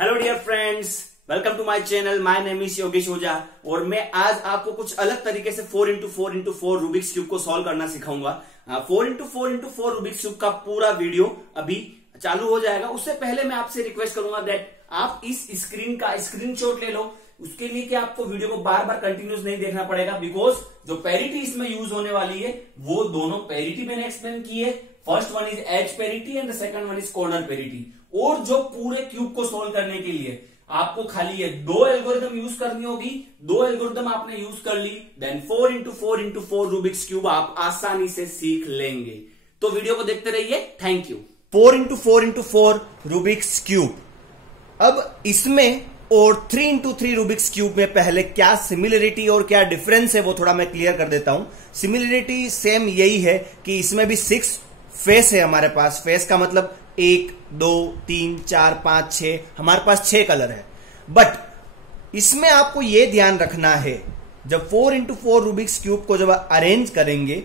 Hello dear friends, welcome to my channel. My name is Yogesh Ojha और मैं आज आपको कुछ अलग तरीके से 4x4x4 रूबिक्स क्यूब को सॉल्व करना सिखाऊंगा। 4x4x4 रूबिक्स क्यूब का पूरा वीडियो अभी चालू हो जाएगा। उससे पहले मैं आपसे रिक्वेस्ट करूंगा दैट आप इस स्क्रीन का स्क्रीनशॉट ले लो। उसके लिए कि आपको वीडियो को बार बार कंटिन्यूस नहीं देखना पड़ेगा, बिकॉज जो पैरिटी इसमें यूज होने वाली है वो दोनों पैरिटी मैंने एक्सप्लेन की है। First one is edge parity and the second one is corner parity. और जो पूरे क्यूब को सोल्व करने के लिए आपको खाली ये दो एल्गोरिथम यूज करनी होगी। दो एल्गोरिथम आपने यूज कर ली, देन 4x4x4 रूबिक्स क्यूब आप आसानी से सीख लेंगे। तो वीडियो को देखते रहिए। Thank you. 4x4x4 Rubik's cube. अब इसमें और 3x3 रूबिक्स क्यूब में पहले क्या सिमिलरिटी और क्या डिफरेंस है वो थोड़ा मैं क्लियर कर देता हूं। सिमिलरिटी सेम यही है कि इसमें भी 6 फेस है हमारे पास। फेस का मतलब 1 2 3 4 5 6, हमारे पास 6 कलर है। बट इसमें आपको यह ध्यान रखना है, जब 4x4 रूबिक्स क्यूब को जब अरेंज करेंगे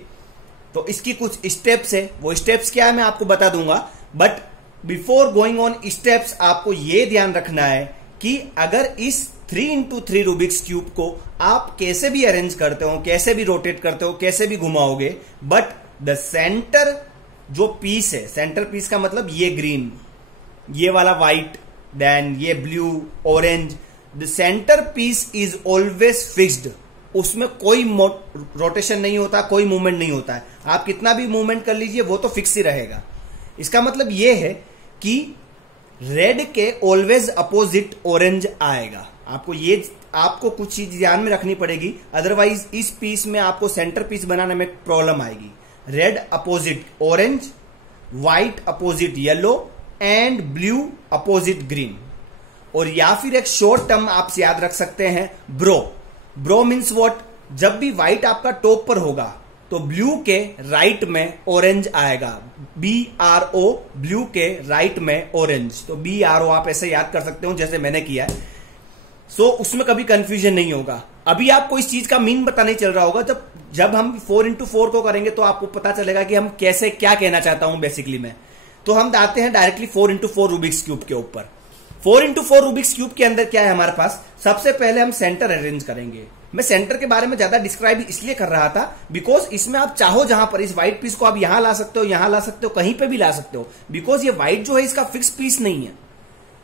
तो इसकी कुछ स्टेप्स है। वो स्टेप्स क्या है मैं आपको बता दूंगा। But before going on steps आपको यह ध्यान रखना है कि अगर इस 3x3 रूबिक्स क्यूब को आप कैसे भी अरेंज करते हो, कैसे भी रोटेट करते हो, कैसे भी घुमाओगे, बट द सेंटर जो पीस है, सेंटर पीस का मतलब ये ग्रीन, ये वाला व्हाइट, देन ये blue, orange, the centre piece is always fixed. उसमें कोई रोटेशन नहीं होता, कोई मूवमेंट नहीं होता है। आप कितना भी मूवमेंट कर लीजिए वो तो फिक्स ही रहेगा। इसका मतलब ये है कि रेड के ऑलवेज अपोजिट ऑरेंज आएगा। आपको कुछ चीज ध्यान में रखनी पड़ेगी, अदरवाइज इस पीस में आपको सेंटर पीस बनाने में प्रॉब्लम आएगी। Red opposite orange, white opposite yellow and blue opposite green. और या फिर एक शॉर्ट टर्म आप याद रख सकते हैं, ब्रो। Bro means what? जब भी व्हाइट आपका टॉप पर होगा तो ब्लू के राइट में ऑरेंज आएगा। BRO, ब्लू के राइट में ऑरेंज। तो BRO आप ऐसे याद कर सकते हो जैसे मैंने किया है। सो उसमें कभी कंफ्यूजन नहीं होगा। अभी आपको इस चीज का मीन पता नहीं चल रहा होगा। जब हम 4x4 को करेंगे तो आपको पता चलेगा कि हम कैसे क्या कहना चाहता हूं बेसिकली मैं। तो हम आते हैं डायरेक्टली 4x4 रूबिक्स क्यूब के ऊपर। 4x4 रूबिक्स क्यूब के अंदर क्या है हमारे पास? सबसे पहले हम सेंटर अरेंज करेंगे। मैं सेंटर के बारे में ज्यादा डिस्क्राइब इसलिए कर रहा था बिकॉज इसमें आप चाहो जहां पर इस व्हाइट पीस को आप यहां ला सकते हो, यहां ला सकते हो, कहीं पे भी ला सकते हो। बिकॉज ये व्हाइट जो है इसका फिक्स पीस नहीं है।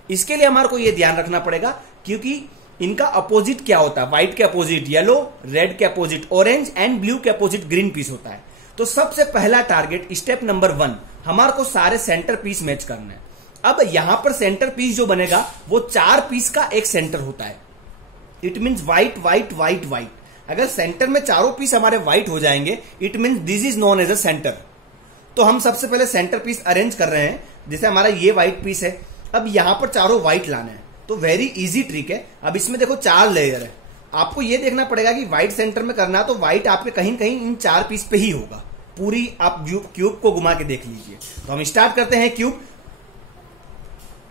इसके लिए हमारे को यह ध्यान रखना पड़ेगा क्योंकि इनका अपोजिट क्या होता है? व्हाइट के अपोजिट येलो, रेड के अपोजिट ऑरेंज एंड ब्लू के अपोजिट ग्रीन पीस होता है। तो सबसे पहला टारगेट, स्टेप नंबर 1, हमारे को सारे सेंटर पीस मैच करना है। अब यहां पर सेंटर पीस जो बनेगा वो 4 पीस का एक सेंटर होता है। It means white white white white. अगर सेंटर में चारों पीस हमारे व्हाइट हो जाएंगे, it means this is known as a centre. तो हम सबसे पहले सेंटर पीस अरेंज कर रहे हैं। जैसे हमारा ये व्हाइट पीस है, अब यहां पर चारों व्हाइट लाना है। तो वेरी इजी ट्रिक है। अब इसमें देखो 4 लेयर है। आपको यह देखना पड़ेगा कि व्हाइट सेंटर में करना, तो व्हाइट आपके कहीं कहीं इन 4 पीस पे ही होगा। पूरी आप क्यूब को घुमा के देख लीजिए। तो हम स्टार्ट करते हैं क्यूब।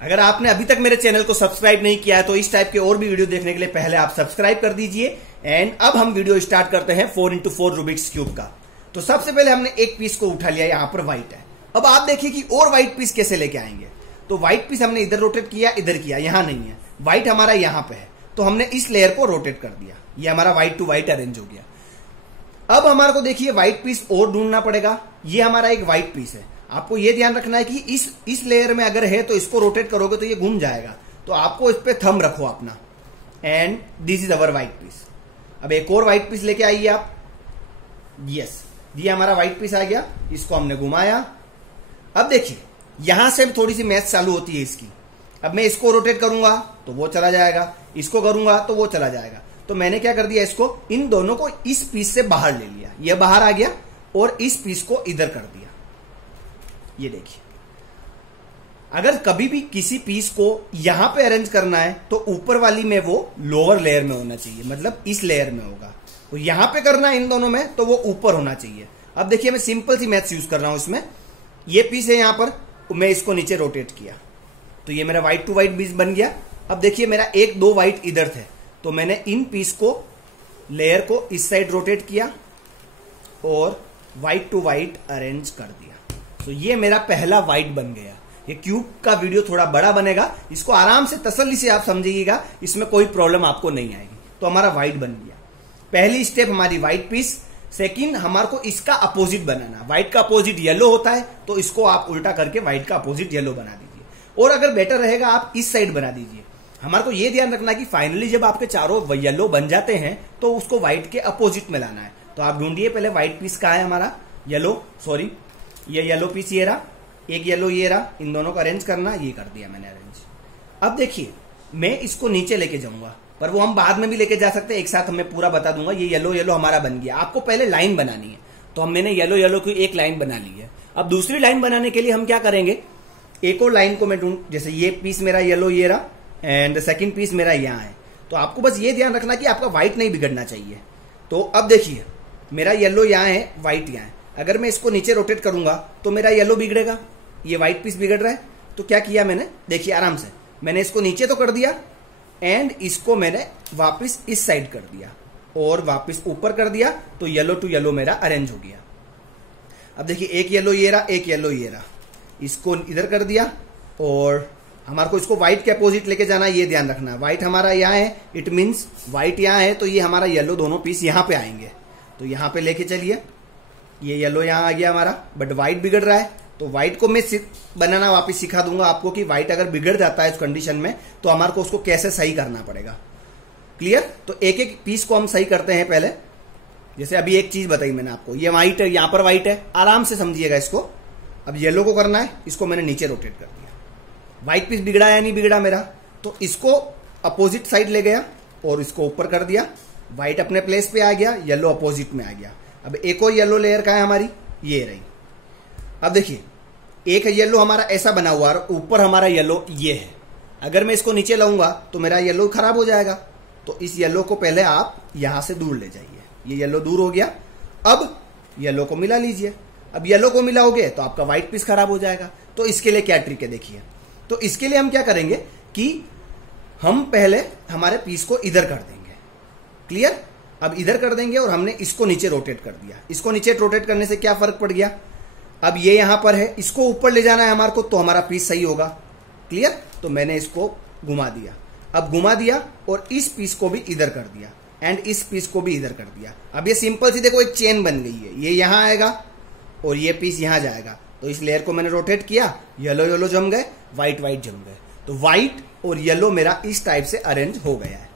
अगर आपने अभी तक मेरे चैनल को सब्सक्राइब नहीं किया है तो इस टाइप के और भी वीडियो देखने के लिए पहले आप सब्सक्राइब कर दीजिए। एंड अब हम वीडियो स्टार्ट करते हैं 4x4 रूबिक्स क्यूब का। तो सबसे पहले हमने एक पीस को उठा लिया, यहां पर व्हाइट है। अब आप देखिए कि और व्हाइट पीस कैसे लेके आएंगे। तो व्हाइट पीस हमने इधर रोटेट किया, इधर किया, यहां नहीं है। व्हाइट हमारा यहां पे है तो हमने इस लेयर को रोटेट कर दिया। ये हमारा व्हाइट टू व्हाइट अरेंज हो गया। अब हमारे को देखिए व्हाइट पीस और ढूंढना पड़ेगा। ये हमारा एक व्हाइट पीस है। आपको यह ध्यान रखना है कि इस लेयर में अगर है तो इसको रोटेट करोगे तो ये घूम जाएगा। तो आपको इस पे थंब रखो अपना। And this is our white piece. अब एक और व्हाइट पीस लेके आइए आप। यस, ये हमारा व्हाइट पीस आ गया। इसको हमने घुमाया। अब देखिए यहां से थोड़ी सी मैच चालू होती है इसकी। अब मैं इसको रोटेट करूंगा तो वो चला जाएगा, इसको करूंगा तो वो चला जाएगा। तो मैंने क्या कर दिया, इसको, इन दोनों को इस पीस से बाहर ले लिया। ये बाहर आ गया और इस पीस को इधर कर दिया। ये देखिए, अगर कभी भी किसी पीस को यहां पे अरेंज करना है तो ऊपर वाली में वो लोअर लेयर में होना चाहिए, मतलब इस लेयर में होगा। तो यहां पे करना है इन दोनों में तो वो ऊपर होना चाहिए। अब देखिए मैं सिंपल सी मैथ्स यूज कर रहा हूं इसमें। ये पीस है यहां पर, मैं इसको नीचे रोटेट किया तो ये मेरा व्हाइट टू व्हाइट पीस बन गया। अब देखिए मेरा 1 2 व्हाइट इधर थे तो मैंने इन पीस को, लेयर को इस साइड रोटेट किया और व्हाइट टू व्हाइट अरेंज कर दिया। तो ये मेरा पहला व्हाइट बन गया। ये क्यूब का वीडियो थोड़ा बड़ा बनेगा, इसको आराम से तसल्ली से आप समझिएगा, इसमें कोई प्रॉब्लम आपको नहीं आएगी। तो हमारा व्हाइट बन गया, पहली स्टेप हमारी व्हाइट पीस। सेकंड हमारे को इसका अपोजिट बनाना, व्हाइट का अपोजिट येलो होता है तो इसको आप उल्टा करके व्हाइट का अपोजिट येलो बना दीजिए, और अगर बेटर रहेगा आप इस साइड बना दीजिए। हमारे को ये ध्यान रखना कि फाइनली जब आपके चारों येलो बन जाते हैं तो उसको व्हाइट के अपोजिट में लाना है। तो आप ढूंढिए पहले व्हाइट पीस कहाँ है हमारा, येलो, सॉरी ये येलो पीस ये रहा, एक येलो ये रहा, इन दोनों को अरेंज करना, ये कर दिया मैंने अरेंज। अब देखिए मैं इसको नीचे लेके जाऊंगा, पर वो हम बाद में भी लेके जा सकते हैं, एक साथ मैं पूरा बता दूंगा। ये येलो येलो हमारा बन गया, आपको पहले लाइन बनानी है, तो मैंने येलो येलो की एक लाइन बना ली है। अब दूसरी लाइन बनाने के लिए हम क्या करेंगे, एक और लाइन को मैं ढूंढ, जैसे ये पीस मेरा येलो ये रहा एंड सेकंड पीस मेरा यहाँ है, तो आपको बस ये ध्यान रखना कि आपका व्हाइट नहीं बिगड़ना चाहिए। तो अब देखिए मेरा येलो यहाँ है, व्हाइट यहाँ है, अगर मैं इसको नीचे रोटेट करूंगा तो मेरा येलो बिगड़ेगा, ये व्हाइट पीस बिगड़ रहा है। तो क्या किया मैंने, देखिए आराम से मैंने इसको नीचे तो कर दिया एंड इसको मैंने वापस इस साइड कर दिया और वापस ऊपर कर दिया, तो येलो टू येलो मेरा अरेंज हो गया। अब देखिए एक येलो ये रहा, एक येलो ये रहा, इसको इधर कर दिया और हमारे को इसको व्हाइट के अपोजिट लेके जाना, ये ध्यान रखना। व्हाइट हमारा यहाँ है, इट मीन्स व्हाइट यहाँ है, तो ये हमारा येलो दोनों पीस यहाँ पे आएंगे, तो यहाँ पे लेके चलिए। ये येलो यहाँ आ गया हमारा, बट व्हाइट बिगड़ रहा है, तो व्हाइट को मैं बनाना वापस सिखा दूंगा आपको कि व्हाइट अगर बिगड़ जाता है इस कंडीशन में तो हमारे को उसको कैसे सही करना पड़ेगा। क्लियर? तो एक एक पीस को हम सही करते हैं पहले। जैसे अभी एक चीज बताई मैंने आपको, ये व्हाइट है, यहां पर व्हाइट है, आराम से समझिएगा इसको। अब येलो को करना है, इसको मैंने नीचे रोटेट कर दिया। व्हाइट पीस बिगड़ा या नहीं बिगड़ा मेरा, तो इसको अपोजिट साइड ले गया और इसको ऊपर कर दिया, व्हाइट अपने प्लेस पे आ गया, येलो अपोजिट में आ गया। अब एक और येलो लेयर का है हमारी, ये रही। अब देखिए एक येलो हमारा ऐसा बना हुआ और ऊपर हमारा येलो ये है, अगर मैं इसको नीचे लाऊंगा तो मेरा येलो खराब हो जाएगा, तो इस येलो को पहले आप यहां से दूर ले जाइए। ये येलो दूर हो गया, अब येलो को मिला लीजिए। अब येलो को मिलाओगे तो आपका व्हाइट पीस खराब हो जाएगा। तो इसके लिए क्या ट्रिक है देखिए, तो इसके लिए हम क्या करेंगे कि हम पहले हमारे पीस को इधर कर देंगे। क्लियर? अब इधर कर देंगे और हमने इसको नीचे रोटेट कर दिया। इसको नीचे रोटेट करने से क्या फर्क पड़ गया, अब ये यहां पर है, इसको ऊपर ले जाना है हमारे को, तो हमारा पीस सही होगा। क्लियर? तो मैंने इसको घुमा दिया, अब घुमा दिया और इस पीस को भी इधर कर दिया एंड इस पीस को भी इधर कर दिया। अब ये सिंपल सी देखो एक चेन बन गई है, ये यहां आएगा और ये पीस यहां जाएगा। तो इस लेयर को मैंने रोटेट किया, येलो येलो जम गए, व्हाइट व्हाइट जम गए, तो व्हाइट और येलो मेरा इस टाइप से अरेंज हो गया है।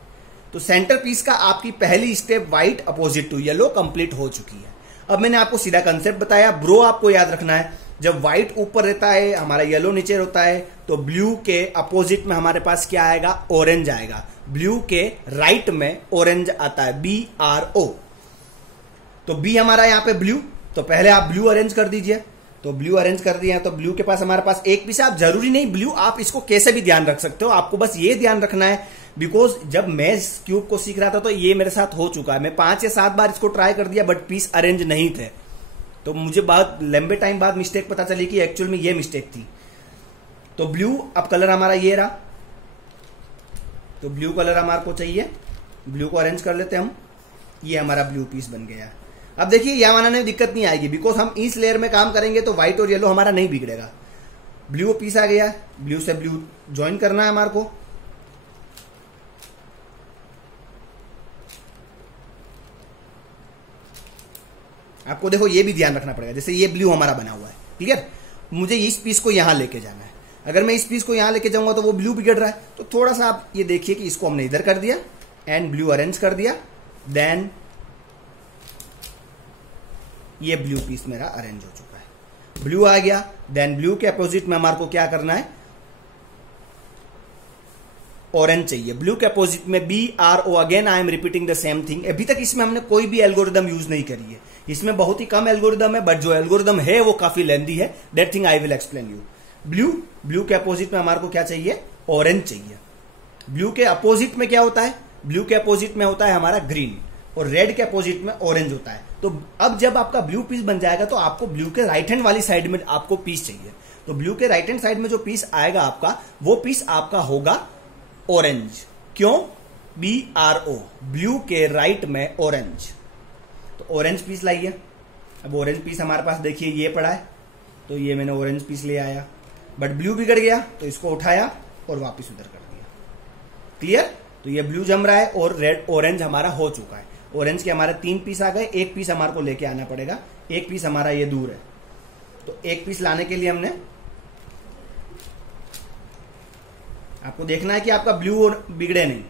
तो सेंटर पीस का आपकी पहली step white opposite to yellow complete हो चुकी है। अब मैंने आपको सीधा कंसेप्ट बताया, ब्रो आपको याद रखना है, जब व्हाइट ऊपर रहता है हमारा येलो नीचे होता है, तो ब्लू के अपोजिट में हमारे पास क्या आएगा, ऑरेंज आएगा। ब्लू के राइट में ऑरेंज आता है, BRO। तो बी हमारा यहाँ पे ब्लू, तो पहले आप ब्लू अरेंज कर दीजिए। तो ब्लू अरेंज कर दिया, तो ब्लू के पास हमारे पास एक पीस। आप जरूरी नहीं ब्लू, आप इसको कैसे भी ध्यान रख सकते हो, आपको बस ये ध्यान रखना है, बिकॉज जब मैं इस क्यूब को सीख रहा था तो ये मेरे साथ हो चुका है। मैं 5 या 7 बार इसको ट्राई कर दिया बट पीस अरेंज नहीं थे, तो मुझे बहुत लंबे टाइम बाद मिस्टेक पता चली कि एक्चुअल में ये मिस्टेक थी। तो ब्लू, अब कलर हमारा ये रहा, तो ब्लू कलर हमारे को चाहिए, ब्लू को अरेंज कर लेते हैं हम, ये हमारा ब्लू पीस बन गया। अब देखिए यहाँ बनाने में दिक्कत नहीं आएगी, बिकॉज हम इस लेयर में काम करेंगे तो व्हाइट और येलो हमारा नहीं बिगड़ेगा। ब्लू पीस आ गया, ब्लू से ब्लू ज्वाइन करना है हमारे को। आपको देखो ये भी ध्यान रखना पड़ेगा, जैसे ये ब्लू हमारा बना हुआ है, क्लियर? मुझे इस पीस को यहां लेके जाना है, अगर मैं इस पीस को यहां लेके जाऊंगा तो वो ब्लू बिगड़ रहा है, तो थोड़ा सा आप ये देखिए कि इसको हमने इधर कर दिया एंड ब्लू अरेंज कर दिया, देन ये ब्लू पीस मेरा अरेंज हो चुका है। ब्लू आ गया, देन ब्लू के अपोजिट में हमारे को क्या करना है, ऑरेंज चाहिए। ब्लू के अपोजिट में BRO, again I am repeating the same thing. अभी तक इसमें हमने कोई भी एल्गोरिदम यूज नहीं करी है, इसमें बहुत ही कम एल्गोरिदम है, बट जो एल्गोरिदम है वो काफी लेंथी है, that thing I will explain you. Blue के अपोजिट में हमारे को क्या चाहिए, ऑरेंज चाहिए। ब्लू के अपोजिट में क्या होता है, ब्लू के अपोजिट में होता है हमारा ग्रीन, और रेड के अपोजिट में ऑरेंज होता है। तो अब जब आपका ब्लू पीस बन जाएगा तो आपको ब्लू के राइट हैंड वाली साइड में आपको पीस चाहिए। तो ब्लू के राइट हैंड साइड में जो पीस आएगा आपका, वो पीस आपका होगा ऑरेंज। क्यों? BRO, ब्लू के राइट में ऑरेंज। तो ऑरेंज पीस लाइए। अब ऑरेंज पीस हमारे पास देखिए ये पड़ा है, तो ये मैंने ऑरेंज पीस ले आया। बट ब्लू बिगड़ गया तो इसको उठाया और वापस उधर कर दिया। क्लियर? तो ये ब्लू जम रहा है और रेड ऑरेंज हमारा हो चुका है। ऑरेंज के हमारे 3 पीस आ गए, 1 पीस हमारे को लेके आना पड़ेगा, 1 पीस हमारा ये दूर है। तो 1 पीस लाने के लिए हमने आपको देखना है कि आपका ब्लू और बिगड़े नहीं।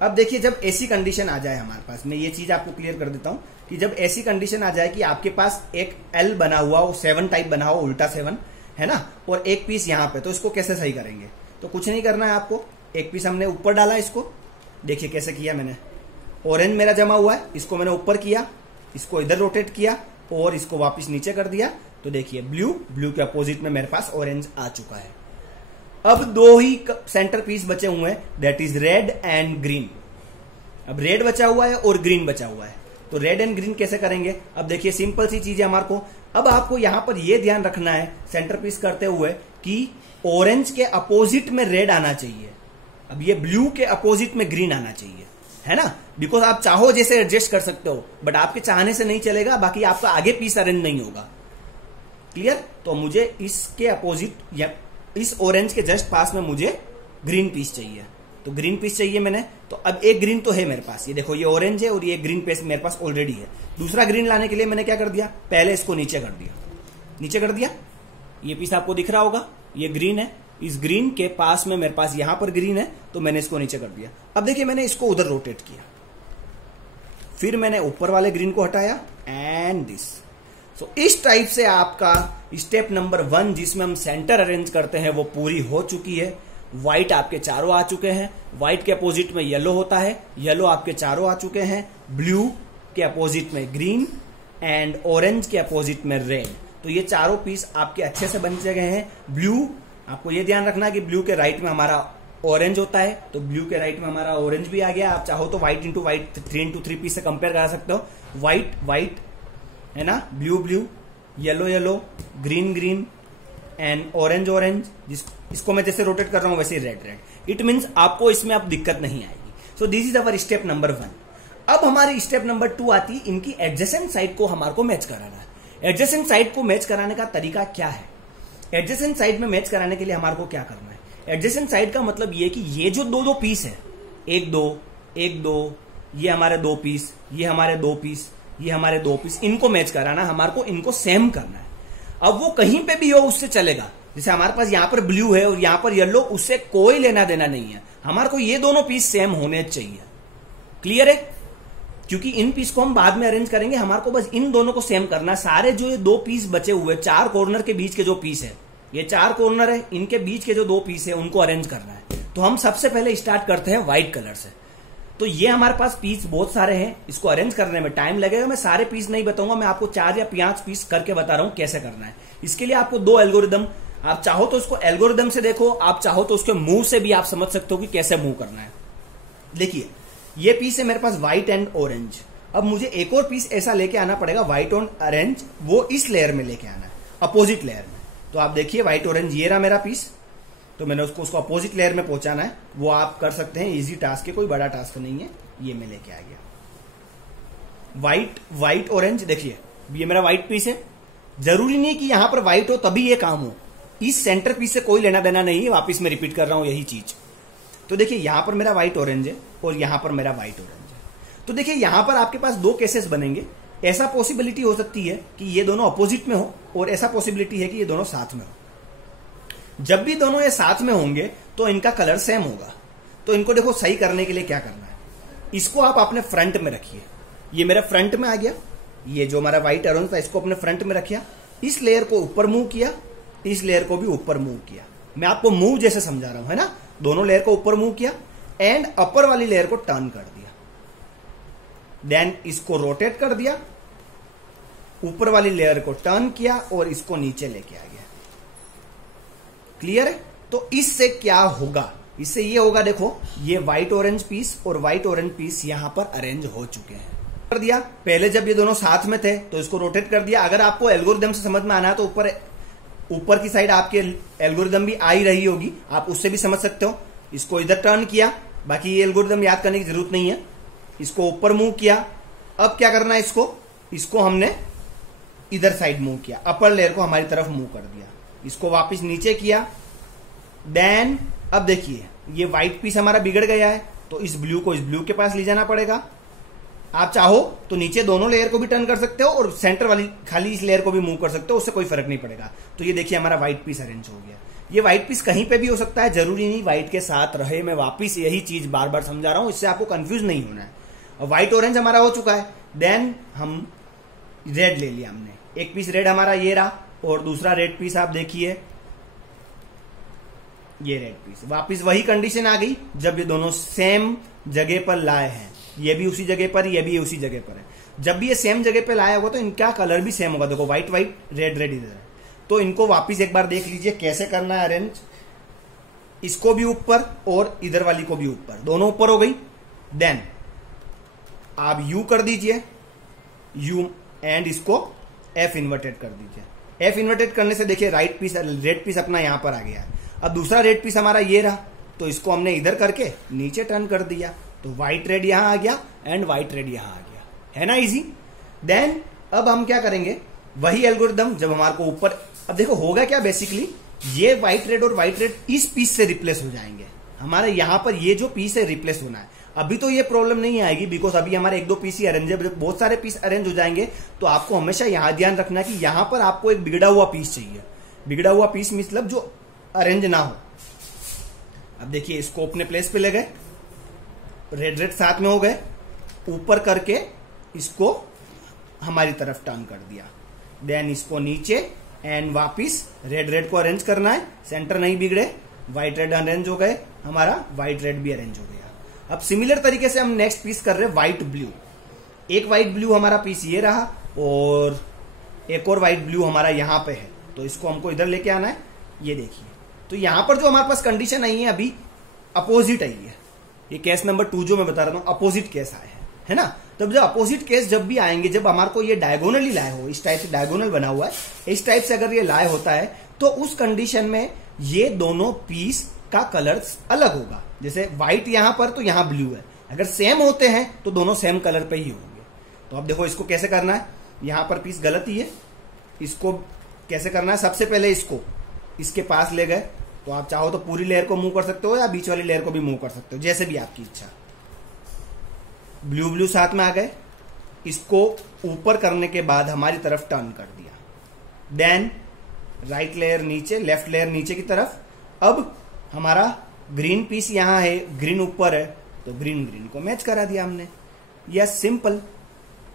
अब देखिए जब ऐसी कंडीशन आ जाए हमारे पास, मैं ये चीज आपको क्लियर कर देता हूं कि जब ऐसी कंडीशन आ जाए कि आपके पास एक एल बना हुआ हो, 7 टाइप बना हो, उल्टा 7 है ना, और 1 पीस यहां पे, तो इसको कैसे सही करेंगे? तो कुछ नहीं करना है आपको, 1 पीस हमने ऊपर डाला, इसको देखिए कैसे किया मैंने। ऑरेंज मेरा जमा हुआ है, इसको मैंने ऊपर किया, इसको इधर रोटेट किया और इसको वापस नीचे कर दिया। तो देखिए ब्लू के अपोजिट में मेरे पास ऑरेंज आ चुका है। अब 2 ही सेंटर पीस बचे हुए हैं, that is red and green. अब रेड बचा हुआ है और ग्रीन बचा हुआ है, तो रेड एंड ग्रीन कैसे करेंगे? अब देखिए सिंपल सी चीज है हमारे को। अब आपको यहां पर यह ध्यान रखना है सेंटर पीस करते हुए कि ऑरेंज के अपोजिट में रेड आना चाहिए, अब ये ब्लू के अपोजिट में ग्रीन आना चाहिए, है ना। बिकॉज आप चाहो जैसे एडजस्ट कर सकते हो, बट आपके चाहने से नहीं चलेगा, बाकी आपका आगे पीस अरेंज नहीं होगा। क्लियर? तो मुझे इसके अपोजिट या इस ऑरेंज के जस्ट पास में मुझे ग्रीन पीस चाहिए, तो ग्रीन पीस चाहिए मैंने। तो अब एक ग्रीन तो है मेरे पास, ये देखो ये ऑरेंज है और ये ग्रीन पीस मेरे पास ऑलरेडी है। दूसरा ग्रीन लाने के लिए मैंने क्या कर दिया, पहले इसको नीचे कर दिया, नीचे कर दिया। ये पीस आपको दिख रहा होगा, ये ग्रीन है, इस ग्रीन के पास में मेरे पास यहां पर ग्रीन है, तो मैंने इसको नीचे कर दिया। अब देखिए मैंने इसको उधर रोटेट किया, फिर मैंने ऊपर वाले ग्रीन को हटाया एंड दिस। सो इस टाइप से आपका स्टेप नंबर 1 जिसमें हम सेंटर अरेंज करते हैं वो पूरी हो चुकी है। व्हाइट आपके चारों आ चुके हैं, व्हाइट के अपोजिट में येलो होता है, येलो आपके चारों आ चुके हैं, ब्लू के अपोजिट में ग्रीन एंड ऑरेंज के अपोजिट में रेड। तो ये चारों पीस आपके अच्छे से बन गए हैं। ब्लू आपको ये ध्यान रखना कि ब्लू के राइट में हमारा ऑरेंज होता है, तो ब्लू के राइट में हमारा ऑरेंज भी आ गया। आप चाहो तो white into white 3x3 piece से कंपेयर करा सकते हो। व्हाइट व्हाइट है ना, blue blue, yellow yellow, green green and orange orange. इसको मैं जैसे रोटेट कर रहा हूं वैसे रेड रेड। इट मीन्स आपको इसमें अब दिक्कत नहीं आएगी। सो this is our step number 1। अब हमारी स्टेप नंबर 2 आती, इनकी एडजेसेंट साइड को हमारे को मैच कराना है। एडजेसेंट साइड को मैच कराने का तरीका क्या है? एडजेसेंट साइड में मैच कराने के लिए हमारे को क्या करना है? एडजेसेंट साइड का मतलब ये कि ये जो दो पीस है, 1 2, ये हमारे 2 पीस, ये हमारे 2 पीस, ये हमारे 2 पीस, इनको मैच कराना, हमारे को इनको सेम करना है। अब वो कहीं पे भी हो उससे चलेगा। जैसे हमारे पास यहां पर ब्लू है और यहां पर येलो, उससे कोई लेना देना नहीं है, हमारे को ये दोनों पीस सेम होने चाहिए। क्लियर है? क्योंकि इन पीस को हम बाद में अरेंज करेंगे, हमारे को बस इन दोनों को सेम करना। सारे जो ये 2 पीस बचे हुए, 4 कॉर्नर के बीच के जो पीस है, ये 4 कॉर्नर है, इनके बीच के जो 2 पीस है उनको अरेंज करना है। तो हम सबसे पहले स्टार्ट करते हैं व्हाइट कलर से। तो ये हमारे पास पीस बहुत सारे हैं, इसको अरेंज करने में टाइम लगेगा। मैं सारे पीस नहीं बताऊंगा, मैं आपको 4 या 5 पीस करके बता रहा हूं कैसे करना है। इसके लिए आपको 2 एल्गोरिदम, आप चाहो तो उसको एल्गोरिदम से देखो, आप चाहो तो उसके मूव से भी आप समझ सकते हो कि कैसे मूव करना है। देखिए ये पीस है मेरे पास व्हाइट एंड ऑरेंज। अब मुझे एक और पीस ऐसा लेके आना पड़ेगा व्हाइट और ऑरेंज, वो इस लेयर में लेके आना है, अपोजिट लेयर में। तो आप देखिए व्हाइट ऑरेंज ये रहा मेरा पीस, तो मैंने उसको अपोजिट लेयर में पहुंचाना है। वो आप कर सकते हैं, इजी टास्क है, कोई बड़ा टास्क नहीं है। ये मैं लेके आ गया व्हाइट ऑरेंज। देखिए ये मेरा व्हाइट पीस है, जरूरी नहीं कि यहां पर व्हाइट हो तभी ये काम हो, इस सेंटर पीस से कोई लेना देना नहीं है। वापिस मैं रिपीट कर रहा हूं यही चीज। तो देखिए यहां पर मेरा व्हाइट ऑरेंज है और यहां पर मेरा व्हाइट ऑरेंज है। तो देखिए यहां पर आपके पास 2 केसेस बनेंगे। ऐसा पॉसिबिलिटी हो सकती है कि ये दोनों अपोजिट में हो, और ऐसा पॉसिबिलिटी है कि ये दोनों साथ में हो। जब भी दोनों ये साथ में होंगे तो इनका कलर सेम होगा। तो इनको देखो सही करने के लिए क्या करना है, इसको आप अपने फ्रंट में रखिए। ये मेरा फ्रंट में आ गया, ये जो हमारा व्हाइट ऑरेंज था इसको अपने फ्रंट में रखिया। इस लेयर को ऊपर मूव किया, इस लेयर को भी ऊपर मूव किया। मैं आपको मूव जैसे समझा रहा हूं, है ना। दोनों लेयर को ऊपर मूव किया एंड अपर वाली लेयर को टर्न कर दिया, देन इसको रोटेट कर दिया, ऊपर वाली लेयर को टर्न किया और इसको नीचे लेके आ गया। क्लियर है? तो इससे क्या होगा, इससे ये होगा, देखो ये व्हाइट ऑरेंज पीस और व्हाइट ऑरेंज पीस यहां पर अरेंज हो चुके हैं। कर दिया पहले जब ये दोनों साथ में थे तो इसको रोटेट कर दिया। अगर आपको एल्गोरिदम से समझ में आना है तो ऊपर की साइड आपके एल्गोरिदम भी आ ही रही होगी, आप उससे भी समझ सकते हो। इसको इधर टर्न किया, बाकी ये एल्गोरिदम याद करने की जरूरत नहीं है। इसको ऊपर मूव किया। अब क्या करना है, इसको हमने इधर साइड मूव किया, अपर लेयर को हमारी तरफ मूव कर दिया। इसको वापस नीचे किया। देन अब देखिए ये व्हाइट पीस हमारा बिगड़ गया है, तो इस ब्लू को इस ब्लू के पास ले जाना पड़ेगा। आप चाहो तो नीचे दोनों लेयर को भी टर्न कर सकते हो और सेंटर वाली खाली इस लेयर को भी मूव कर सकते हो, उससे कोई फर्क नहीं पड़ेगा। तो ये देखिए हमारा व्हाइट पीस अरेंज हो गया। ये व्हाइट पीस कहीं पे भी हो सकता है, जरूरी नहीं व्हाइट के साथ रहे। मैं वापिस यही चीज बार बार समझा रहा हूं, इससे आपको कंफ्यूज नहीं होना है। और व्हाइट ऑरेंज हमारा हो चुका है। देन हम रेड ले लिया हमने, एक पीस रेड हमारा ये रहा, और दूसरा रेड पीस आप देखिए ये रेड पीस। वापिस वही कंडीशन आ गई जब ये दोनों सेम जगह पर लाए हैं, ये भी उसी जगह पर, ये भी उसी जगह पर है। जब भी ये सेम जगह पे लाया होगा तो इनका कलर भी सेम होगा। देखो व्हाइट व्हाइट रेड रेड इधर है, तो इनको वापिस एक बार देख लीजिए कैसे करना है अरेंज। इसको भी ऊपर और इधर वाली को भी ऊपर, दोनों ऊपर हो गई। देन आप यू कर दीजिए, यू, एंड इसको एफ इन्वर्टेड कर दीजिए। एफ इन्वर्टेड करने से देखिए राइट पीस रेड पीस अपना यहां पर आ गया है। अब दूसरा रेड पीस हमारा ये रहा, तो इसको हमने इधर करके नीचे टर्न कर दिया, तो व्हाइट रेड यहां आ गया एंड व्हाइट रेड यहां आ गया, है ना इजी। देन अब हम क्या करेंगे, वही एल्गोरिदम जब हमारे को ऊपर, अब देखो होगा क्या बेसिकली, ये व्हाइट रेड और व्हाइट रेड इस पीस से रिप्लेस हो जाएंगे। हमारे यहां पर ये जो पीस है रिप्लेस होना है। अभी तो ये प्रॉब्लम नहीं आएगी बिकॉज अभी हमारे एक दो पीस ही अरेंज है। जब बहुत सारे पीस अरेंज हो जाएंगे तो आपको हमेशा यहां ध्यान रखना है कि यहां पर आपको एक बिगड़ा हुआ पीस चाहिए। बिगड़ा हुआ पीस मतलब जो अरेंज ना हो। अब देखिए इसको अपने प्लेस पे ले गए, रेड रेड साथ में हो गए, ऊपर करके इसको हमारी तरफ टर्न कर दिया। देन इसको नीचे एंड वापिस रेड रेड को अरेंज करना है, सेंटर नहीं बिगड़े। व्हाइट रेड अरेंज हो गए, हमारा व्हाइट रेड भी अरेंज हो गया। अब सिमिलर तरीके से हम नेक्स्ट पीस कर रहे हैं व्हाइट ब्लू। एक व्हाइट ब्लू हमारा पीस ये रहा और एक और व्हाइट ब्लू हमारा यहां पे है, तो इसको हमको इधर लेके आना है। ये देखिए, तो यहां पर जो हमारे पास कंडीशन आई है अभी अपोजिट आई है। ये केस नंबर 2 जो मैं बता रहा हूं, अपोजिट केस आए हैं, है ना। तब जो अपोजिट केस जब भी आएंगे, जब हमारे को ये डायगोनली लाए हो, इस टाइप से डायगोनल बना हुआ है, इस टाइप से अगर ये लाए होता है तो उस कंडीशन में ये दोनों पीस का कलर अलग होगा। जैसे व्हाइट यहां पर तो यहां ब्लू है, अगर सेम होते हैं तो दोनों सेम कलर पे ही होंगे। तो अब देखो इसको कैसे करना है, यहां पर पीस गलत ही है, इसको कैसे करना है। सबसे पहले इसको इसके पास ले गए, तो आप चाहो तो पूरी लेयर को मूव कर सकते हो या बीच वाली लेयर को भी मूव कर सकते हो, जैसे भी आपकी इच्छा। ब्लू ब्लू साथ में आ गए, इसको ऊपर करने के बाद हमारी तरफ टर्न कर दिया। देन राइट लेयर नीचे, लेफ्ट लेयर नीचे की तरफ। अब हमारा ग्रीन पीस यहां है, ग्रीन ऊपर है, तो ग्रीन ग्रीन को मैच करा दिया हमने। Yes, simple.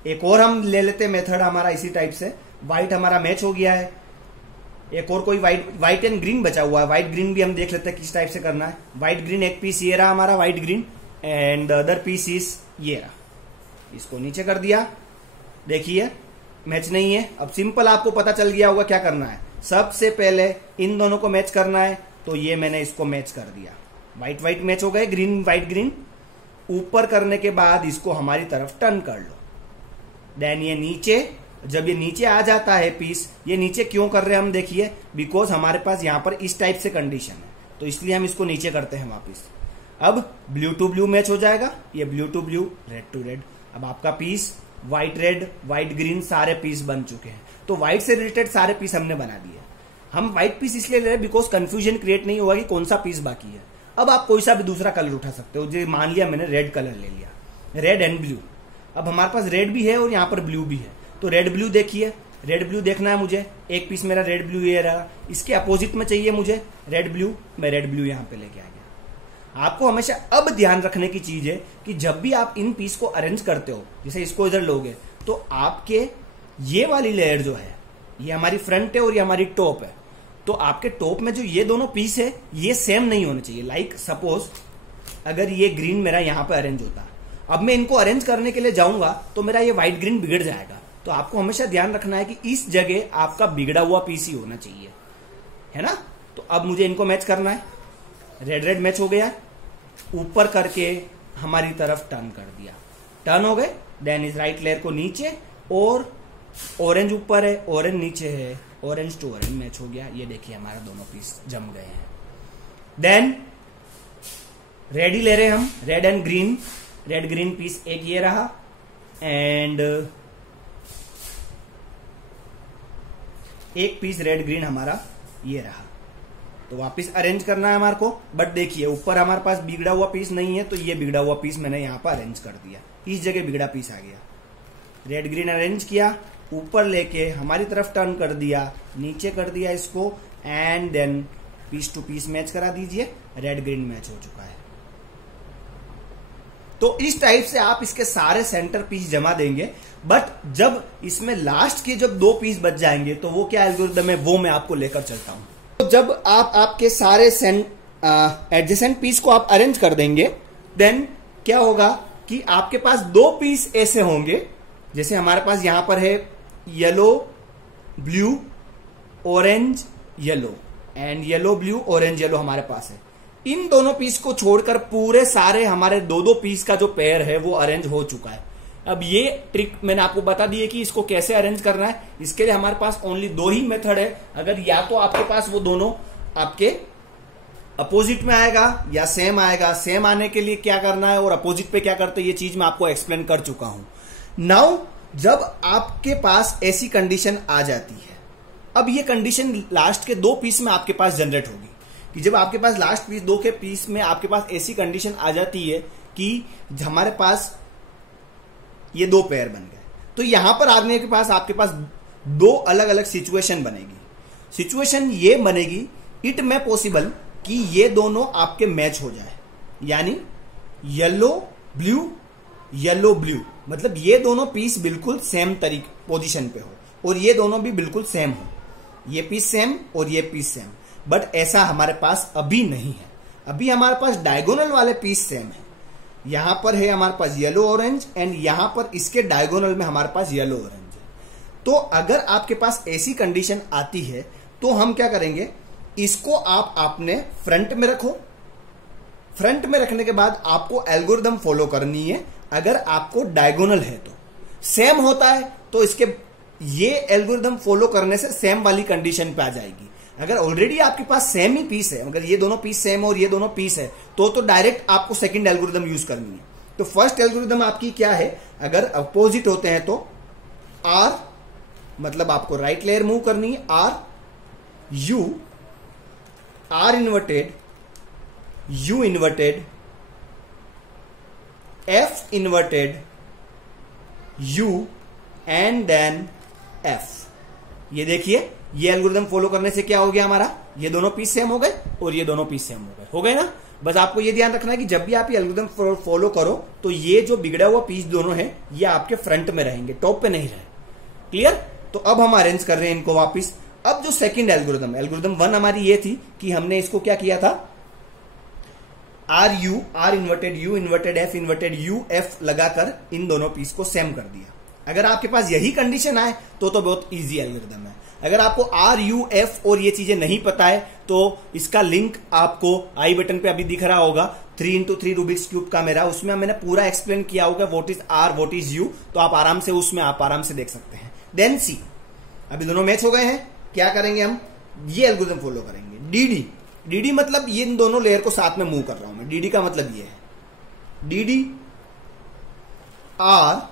एक और हम ले लेते मेथड हमारा इसी टाइप से। व्हाइट हमारा मैच हो गया है, एक और कोई व्हाइट एंड ग्रीन बचा हुआ है। व्हाइट ग्रीन भी हम देख लेते हैं किस टाइप से करना है। व्हाइट ग्रीन एक पीस ये रहा हमारा white green, and the other piece is ये रहा। इसको नीचे कर दिया, देखिए मैच नहीं है। अब सिंपल आपको पता चल गया होगा क्या करना है। सबसे पहले इन दोनों को मैच करना है, तो ये मैंने इसको मैच कर दिया। व्हाइट व्हाइट मैच हो गए, ग्रीन व्हाइट ग्रीन। ऊपर करने के बाद इसको हमारी तरफ टर्न कर लो। देन ये नीचे, जब ये नीचे आ जाता है पीस, ये नीचे क्यों कर रहे हैं हम, देखिए बिकॉज हमारे पास यहां पर इस टाइप से कंडीशन है, तो इसलिए हम इसको नीचे करते हैं वापिस। अब ब्लू टू ब्लू मैच हो जाएगा, ये blue to blue, red to red. अब आपका piece white red white green सारे पीस बन चुके हैं। तो व्हाइट से रिलेटेड सारे पीस हमने बना दिए। हम व्हाइट पीस इसलिए ले रहे हैं बिकॉज कंफ्यूजन क्रिएट नहीं होगा कि कौन सा पीस बाकी है। अब आप कोई सा भी दूसरा कलर उठा सकते हो। जो मान लिया मैंने रेड कलर ले लिया, रेड एंड ब्लू। अब हमारे पास रेड भी है और यहाँ पर ब्लू भी है, तो रेड ब्लू देखिए, रेड ब्लू देखना है मुझे। एक पीस मेरा रेड ब्लू ये रहा, इसके अपोजिट में चाहिए मुझे रेड ब्लू, मैं रेड ब्लू यहाँ पे लेके आ गया। आपको हमेशा अब ध्यान रखने की चीज है कि जब भी आप इन पीस को अरेंज करते हो, जैसे इसको इधर लोगे, तो आपके ये वाली लेयर जो है, ये हमारी फ्रंट है और ये हमारी टॉप है, तो आपके टॉप में जो ये दोनों पीस है ये सेम नहीं होने चाहिए। लाइक सपोज अगर ये ग्रीन मेरा यहाँ पे अरेंज होता, अब मैं इनको अरेंज करने के लिए जाऊंगा तो मेरा ये व्हाइट ग्रीन बिगड़ जाएगा। तो आपको हमेशा ध्यान रखना है कि इस जगह आपका बिगड़ा हुआ पीस ही होना चाहिए, है ना। तो अब मुझे इनको मैच करना है। रेड रेड मैच हो गया, ऊपर करके हमारी तरफ टर्न कर दिया, टर्न हो गए। देन इस राइट लेयर को नीचे, और ऑरेंज ऊपर है ऑरेंज नीचे है, ऑरेंज टू ऑरेंज मैच हो गया। ये देखिए हमारा दोनों पीस जम गए हैं। देन रेड ही ले रहे हैं हम, red and green. Red green peas एक ये रहा, एंड एक पीस रेड ग्रीन हमारा ये रहा। तो वापस अरेंज करना है हमारे को, बट देखिए ऊपर हमारे पास बिगड़ा हुआ पीस नहीं है, तो ये बिगड़ा हुआ पीस मैंने यहाँ पर अरेंज कर दिया, इस जगह बिगड़ा पीस आ गया। रेड ग्रीन अरेंज किया, ऊपर लेके हमारी तरफ टर्न कर दिया, नीचे कर दिया इसको, and then piece to piece match करा दीजिए, रेड ग्रीन मैच हो चुका है। तो इस टाइप से आप इसके सारे सेंटर पीस जमा देंगे, बट जब इसमें लास्ट के जब 2 पीस बच जाएंगे तो वो क्या एल्गोरिथम है वो मैं आपको लेकर चलता हूं। तो जब आप आपके सारे एडजेसेंट पीस को आप अरेंज कर देंगे, देन क्या होगा कि आपके पास 2 पीस ऐसे होंगे, जैसे हमारे पास यहां पर है yellow blue orange yellow, and yellow blue orange yellow हमारे पास है। इन दोनों पीस को छोड़कर पूरे सारे हमारे 2-2 पीस का जो पेयर है वो अरेंज हो चुका है। अब ये ट्रिक मैंने आपको बता दी है कि इसको कैसे अरेंज करना है। इसके लिए हमारे पास ओनली 2 ही मेथड है। अगर या तो आपके पास वो दोनों आपके अपोजिट में आएगा या सेम आएगा। सेम आने के लिए क्या करना है और अपोजिट पे क्या करते हैं, ये चीज मैं आपको एक्सप्लेन कर चुका हूं। नाउ जब आपके पास ऐसी कंडीशन आ जाती है, अब ये कंडीशन लास्ट के 2 पीस में आपके पास जनरेट होगी कि जब आपके पास लास्ट पीस 2 के पीस में आपके पास ऐसी कंडीशन आ जाती है कि हमारे पास ये 2 पेयर बन गए, तो यहां पर आने के पास आपके पास 2 अलग अलग सिचुएशन बनेगी। सिचुएशन ये बनेगी, इट में पॉसिबल कि ये दोनों आपके मैच हो जाए, यानी येलो ब्लू, मतलब ये दोनों पीस बिल्कुल सेम तरीके पोजीशन पे हो और ये दोनों भी बिल्कुल सेम हो, ये पीस सेम और ये पीस सेम। बट ऐसा हमारे पास अभी नहीं है। अभी हमारे पास डायगोनल वाले पीस सेम है। यहां पर है हमारे पास येलो ऑरेंज, एंड यहां पर इसके डायगोनल में हमारे पास येलो ऑरेंज है। तो अगर आपके पास ऐसी कंडीशन आती है तो हम क्या करेंगे, इसको आप अपने फ्रंट में रखो। फ्रंट में रखने के बाद आपको एल्गोरिथम फॉलो करनी है। अगर आपको डायगोनल है तो सेम होता है तो इसके ये एल्गोरिथम फॉलो करने से सेम वाली कंडीशन पे आ जाएगी। अगर ऑलरेडी आपके पास सेम ही पीस है, अगर ये दोनों पीस सेम और ये दोनों पीस है, तो डायरेक्ट आपको सेकंड एल्गोरिथम यूज करनी है। तो फर्स्ट एल्गोरिथम आपकी क्या है, अगर अपोजिट होते हैं तो आर, मतलब आपको राइट लेयर मूव करनी है, R inverted, U inverted, F inverted, U, and then F. ये देखिए, ये एल्गोरिथम फॉलो करने से क्या हो गया हमारा, ये दोनों पीस सेम हो गए और ये दोनों पीस सेम हो गए ना। बस आपको ये ध्यान रखना है कि जब भी आप ये एल्गोरिथम फॉलो करो तो ये जो बिगड़ा हुआ पीस दोनों है ये आपके फ्रंट में रहेंगे, टॉप पे नहीं रहे। क्लियर? तो अब हम अरेंज कर रहे हैं इनको वापिस। अब जो सेकंड एल्गोरिथम 1 हमारी ये थी कि हमने इसको क्या किया था, R inverted, U inverted, F inverted, U F लगाकर इन दोनों पीस को सेम कर दिया। अगर आपके पास यही कंडीशन आए तो बहुत इजी एल्गोरिथम है। अगर आपको आर, यू, एफ और ये चीजें नहीं पता है तो इसका लिंक आपको आई बटन पे अभी दिख रहा होगा, 3x3 रूबिक्स क्यूब का मेरा, उसमें मैंने पूरा एक्सप्लेन किया होगा what is R, what is U. तो आप आराम से उसमें आप आराम से देख सकते हैं। देन सी, अभी दोनों मैच हो गए हैं, क्या करेंगे हम, ये एल्गोरिथम फॉलो करेंगे। डीडी मतलब ये इन दोनों लेयर को साथ में मूव कर रहा हूं मैं। डीडी का मतलब ये है, DD R,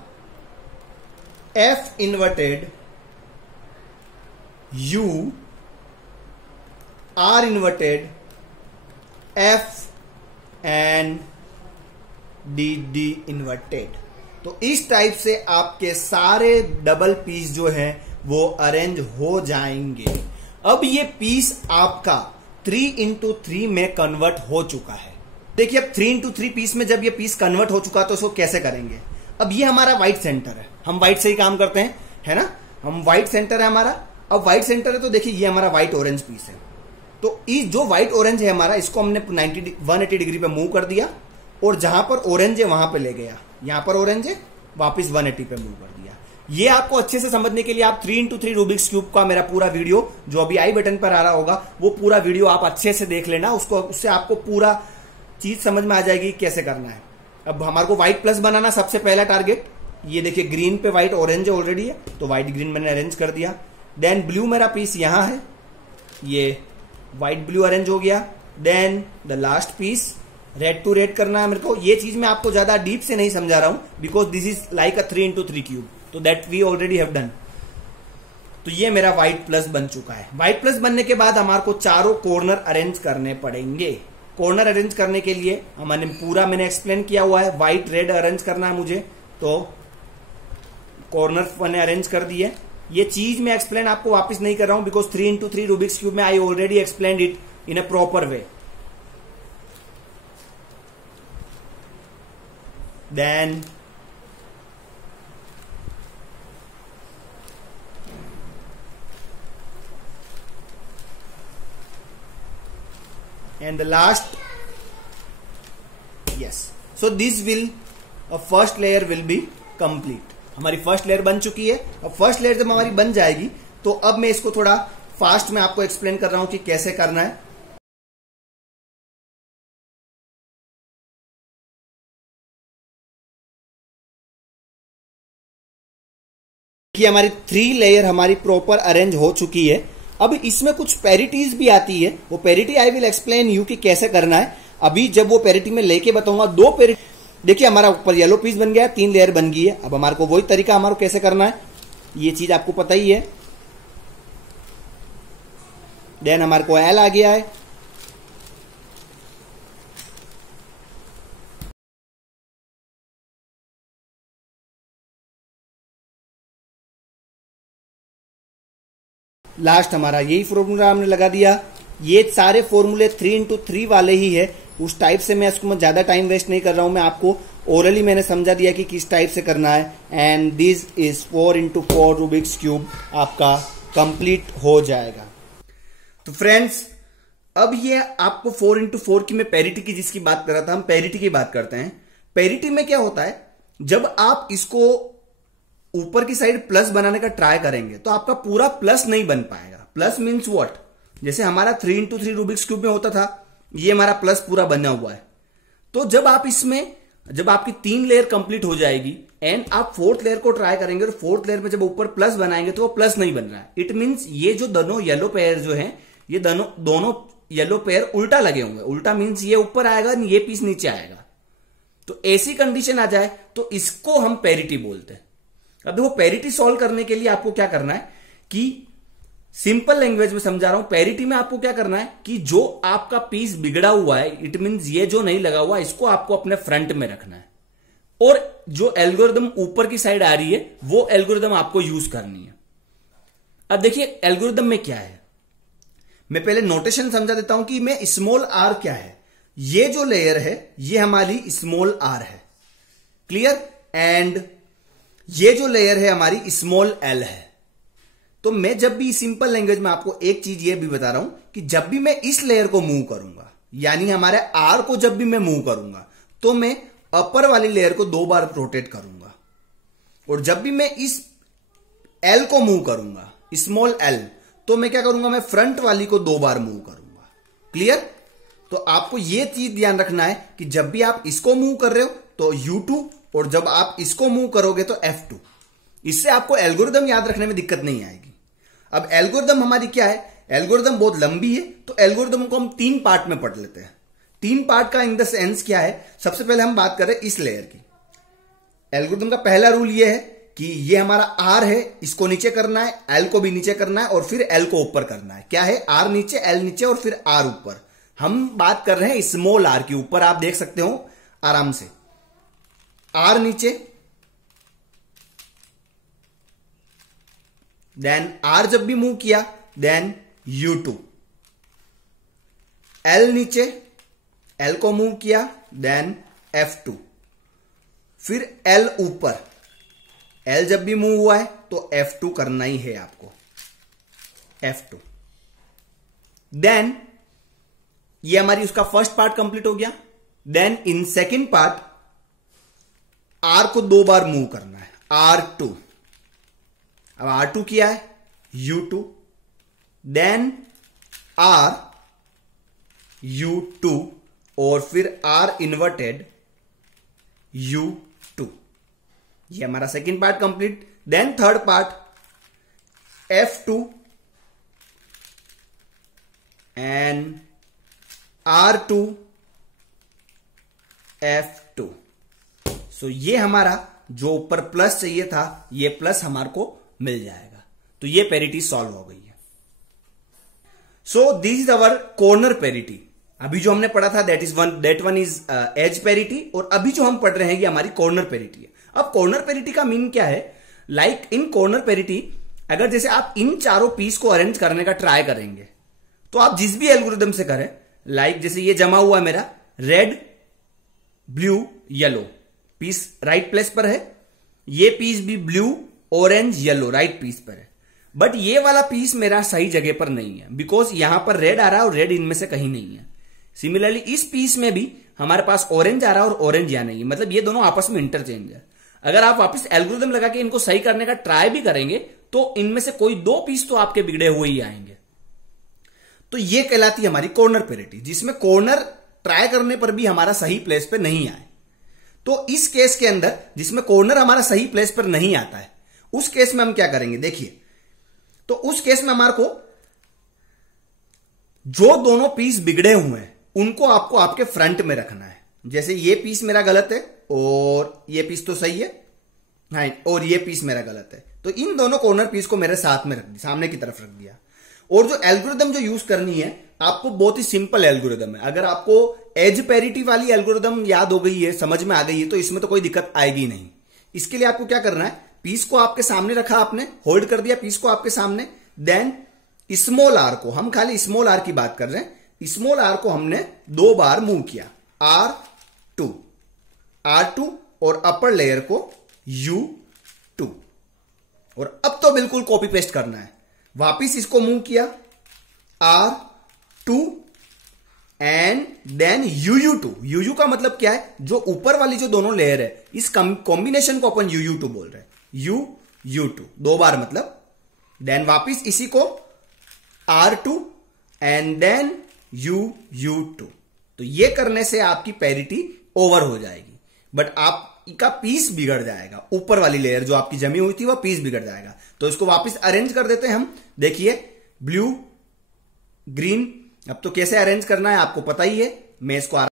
F inverted, U, R inverted, F and D inverted. तो इस टाइप से आपके सारे डबल पीस जो हैं वो अरेंज हो जाएंगे। अब ये पीस आपका 3x3 में कन्वर्ट हो चुका है। देखिए, अब 3x3 पीस में जब ये पीस कन्वर्ट हो चुका तो इसको कैसे करेंगे। अब ये हमारा व्हाइट सेंटर है, हम व्हाइट से ही काम करते हैं, है ना। हम व्हाइट सेंटर है हमारा। अब व्हाइट सेंटर है तो देखिए ये हमारा व्हाइट ऑरेंज पीस है। तो इस जो व्हाइट ऑरेंज है हमारा, इसको हमने 180 डिग्री पे मूव कर दिया और जहां पर ऑरेंज है वहां पे ले गया। यहां पर ऑरेंज है, वापस 180 पे मूव कर दिया। ये आपको अच्छे से समझने के लिए आप 3x3 रूबिक्स क्यूब का मेरा पूरा वीडियो जो अभी आई बटन पर आ रहा होगा, वो पूरा वीडियो आप अच्छे से देख लेना। उससे आपको पूरा चीज समझ में आ जाएगी कैसे करना है। अब हमारे को व्हाइट प्लस बनाना सबसे पहला टारगेट। ये देखिए, ग्रीन पे व्हाइट ऑरेंज ऑलरेडी है तो व्हाइट ग्रीन मैंने अरेंज कर दिया। देन ब्लू मेरा पीस यहां है, ये व्हाइट ब्लू अरेंज हो गया। Then the last piece red to red करना है मेरे को। ये चीज मैं आपको ज्यादा डीप से नहीं समझा रहा हूं because this is like a 3x3 cube, तो that we already have done. तो ये मेरा व्हाइट प्लस बन चुका है। व्हाइट प्लस बनने के बाद हमारे को चारों कॉर्नर अरेंज करने पड़ेंगे। कॉर्नर अरेंज करने के लिए मैंने एक्सप्लेन किया हुआ है, व्हाइट रेड अरेंज करना है मुझे, तो कॉर्नर मैंने अरेंज कर दिए। ये चीज मैं एक्सप्लेन आपको वापस नहीं कर रहा हूं, बिकॉज 3x3 रूबिक्स क्यूब में I already explain it in a proper way. Then and the last, yes, so this will first layer will be complete। हमारी फर्स्ट लेयर बन चुकी है। अब फर्स्ट लेयर जब हमारी बन जाएगी तो अब मैं इसको थोड़ा फास्ट में आपको एक्सप्लेन कर रहा हूं कि कैसे करना है। कि हमारी 3 लेयर हमारी प्रॉपर अरेंज हो चुकी है। अब इसमें कुछ पैरिटीज भी आती है, वो parity I will explain you कि कैसे करना है। अभी जब वो पैरिटी में लेके बताऊंगा। 2 पैरिटी, देखिए हमारा ऊपर येलो पीस बन गया है, 3 लेयर बन गई है। अब हमारे को वही तरीका हमारे को कैसे करना है, ये चीज आपको पता ही है। देन हमारे को एल आ गया है, लास्ट हमारा यही फॉर्मूला हमने लगा दिया। ये सारे फॉर्मूले 3x3 वाले ही है, उस टाइप से मैं इसको ज्यादा टाइम वेस्ट नहीं कर रहा हूं। मैं आपको ओरली मैंने समझा दिया कि किस टाइप से करना है। And this is 4x4 Rubik's cube आपका कंप्लीट हो जाएगा। तो फ्रेंड्स, अब ये आपको 4x4 की मैं पैरिटी की जिसकी बात कर रहा था, हम पैरिटी की बात करते हैं। पैरिटी में क्या होता है, जब आप इसको ऊपर की साइड प्लस बनाने का ट्राई करेंगे तो आपका पूरा प्लस नहीं बन पाएगा। प्लस मीन्स व्हाट, जैसे हमारा 3x3 रूबिक्स क्यूब में होता था, ये हमारा प्लस पूरा बना हुआ है। तो जब आप इसमें, जब आपकी 3 लेयर कंप्लीट हो जाएगी एंड आप 4th लेयर को ट्राई करेंगे और 4th लेयर में जब ऊपर प्लस बनाएंगे तो वो प्लस नहीं बन रहा है। इट मीन्स ये जो दोनों येलो पेयर जो है, ये दोनों येलो पेयर उल्टा लगे होंगे। उल्टा मीन्स ये ऊपर आएगा, ये पीस नीचे आएगा। तो ऐसी कंडीशन आ जाए तो इसको हम पैरिटी बोलते हैं। अब देखो, पैरिटी सॉल्व करने के लिए आपको क्या करना है कि सिंपल लैंग्वेज में समझा रहा हूं। पैरिटी में आपको क्या करना है कि जो आपका पीस बिगड़ा हुआ है, इट मींस ये जो नहीं लगा हुआ, इसको आपको अपने फ्रंट में रखना है और जो एल्गोरिदम ऊपर की साइड आ रही है वो एल्गोरिदम आपको यूज करनी है। अब देखिए एल्गोरिदम में क्या है, मैं पहले नोटेशन समझा देता हूं कि मैं स्मॉल आर क्या है। ये जो लेयर है ये हमारी स्मॉल आर है, क्लियर। एंड ये जो लेयर है हमारी स्मॉल एल है। तो मैं जब भी सिंपल लैंग्वेज में आपको एक चीज ये भी बता रहा हूं कि जब भी मैं इस लेयर को मूव करूंगा, यानी हमारे आर को जब भी मैं मूव करूंगा, तो मैं अपर वाली लेयर को 2 बार रोटेट करूंगा। और जब भी मैं इस एल को मूव करूंगा, स्मॉल एल, तो मैं क्या करूंगा, मैं फ्रंट वाली को 2 बार मूव करूंगा। क्लियर। तो आपको यह चीज ध्यान रखना है कि जब भी आप इसको मूव कर रहे हो तो U2, और जब आप इसको मूव करोगे तो F2। इससे आपको एल्गोरिदम याद रखने में दिक्कत नहीं आएगी। अब एल्गोरिदम हमारी क्या है, एल्गोरिदम बहुत लंबी है, तो एल्गोरिदम को हम 3 पार्ट में पढ़ लेते हैं। 3 पार्ट का इन द सेंस क्या है, सबसे पहले हम बात करें इस लेयर की। एल्गोरिदम का पहला रूल यह है कि ये हमारा आर है, इसको नीचे करना है, एल को भी नीचे करना है और फिर एल को ऊपर करना है। क्या है, आर नीचे, एल नीचे और फिर आर ऊपर। हम बात कर रहे हैं स्मॉल आर की। ऊपर आप देख सकते हो आराम से, आर नीचे, देन आर जब भी मूव किया देन U2, एल नीचे, एल को मूव किया देन F2, फिर एल ऊपर, एल जब भी मूव हुआ है तो F2 करना ही है आपको, F2। देन ये हमारी उसका फर्स्ट पार्ट कंप्लीट हो गया। Then in second part R को 2 बार मूव करना है, R2। अब R2 किया है U2, देन R U2 और फिर R इन्वर्टेड U2। ये हमारा second part complete. Then third part F2 and R2 F2। So ये हमारा जो ऊपर प्लस चाहिए था, ये प्लस हमारे को मिल जाएगा। तो ये पैरिटी सॉल्व हो गई है। So this is our corner parity. अभी जो हमने पढ़ा था that one is edge parity, और अभी जो हम पढ़ रहे हैं ये हमारी कॉर्नर पैरिटी है। अब कॉर्नर पैरिटी का मीन क्या है? लाइक इन कॉर्नर पैरिटी, अगर जैसे आप इन चारों पीस को अरेंज करने का ट्राई करेंगे तो आप जिस भी एल्गोरिदम से करें, लाइक जैसे ये जमा हुआ मेरा red blue yellow, piece right place पर है, ये पीस भी blue orange yellow right piece पर है, बट ये वाला पीस मेरा सही जगह पर नहीं है बिकॉज यहां पर रेड आ रहा है और रेड इनमें से कहीं नहीं है। सिमिलरली इस पीस में भी हमारे पास ऑरेंज आ रहा है और ऑरेंज यहां नहीं है, मतलब ये दोनों आपस में इंटरचेंज है। अगर आप वापस एल्गोरिदम लगा के इनको सही करने का ट्राई भी करेंगे तो इनमें से कोई दो पीस तो आपके बिगड़े हुए ही आएंगे। तो ये कहलाती है हमारी कॉर्नर पैरिटी, जिसमें कॉर्नर ट्राई करने पर भी हमारा सही प्लेस पे नहीं आए। तो इस केस के अंदर जिसमें कॉर्नर हमारा सही प्लेस पर नहीं आता है, उस केस में हम क्या करेंगे देखिए। तो उस केस में हमारे को जो दोनों पीस बिगड़े हुए हैं उनको आपको आपके फ्रंट में रखना है। जैसे ये पीस मेरा गलत है और ये पीस तो सही है, हाँ, और ये पीस मेरा गलत है, तो इन दोनों कॉर्नर पीस को मेरे साथ में रख दिया, सामने की तरफ रख दिया। और जो एल्गोरिदम जो यूज करनी है आपको बहुत ही सिंपल एल्गोरिदम है। अगर आपको एज पैरिटी वाली एल्गोरिदम याद हो गई है, समझ में आ गई है, तो इसमें तो कोई दिक्कत आएगी नहीं। इसके लिए आपको क्या करना है, पीस को आपके सामने रखा, आपने होल्ड कर दिया पीस को आपके सामने, देन स्मॉल आर को, हम खाली स्मॉल आर की बात कर रहे हैं, स्मॉल आर को हमने 2 बार मूव किया, R2 और अपर लेयर को U2, और अब तो बिल्कुल कॉपी पेस्ट करना है। वापिस इसको मूव किया R2 and then UU2। UU का मतलब क्या है, जो ऊपर वाली जो दोनों लेयर है इस कॉम्बिनेशन को अपन UU2 बोल रहे हैं, UU2 2 बार मतलब, देन वापिस इसी को R2 एंड देन UU2। तो ये करने से आपकी पैरिटी ओवर हो जाएगी, बट आपका पीस बिगड़ जाएगा, ऊपर वाली लेयर जो आपकी जमी हुई थी वह पीस बिगड़ जाएगा। तो इसको वापस अरेंज कर देते हैं हम। देखिए ब्लू ग्रीन, अब तो कैसे अरेंज करना है आपको पता ही है, मैं इसको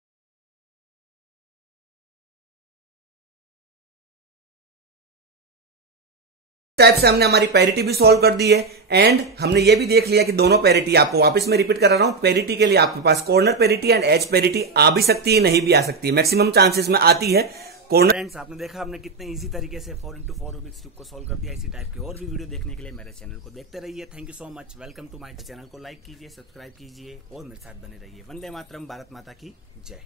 टाइप से हमने हमारी पैरिटी भी सॉल्व कर दी है। एंड हमने ये भी देख लिया कि दोनों पैरिटी, आपको वापस में रिपीट कर रहा हूं, पैरिटी के लिए आपके पास corner parity and edge parity आ भी सकती है, नहीं भी आ सकती है, मैक्सिमम चांसेस में आती है कॉर्नर। फ्रेंड्स, आपने देखा हमने कितने इजी तरीके से 4x4 रूबिक्स क्यूब को सॉल्व कर दिया। इसी टाइप के और भी वीडियो देखने के लिए मेरे चैनल को देखते रहिए। Thank you so much, welcome to my channel को लाइक कीजिए, सब्सक्राइब कीजिए और मेरे साथ बने रहिए। वंदे मातरम, भारत माता की जय।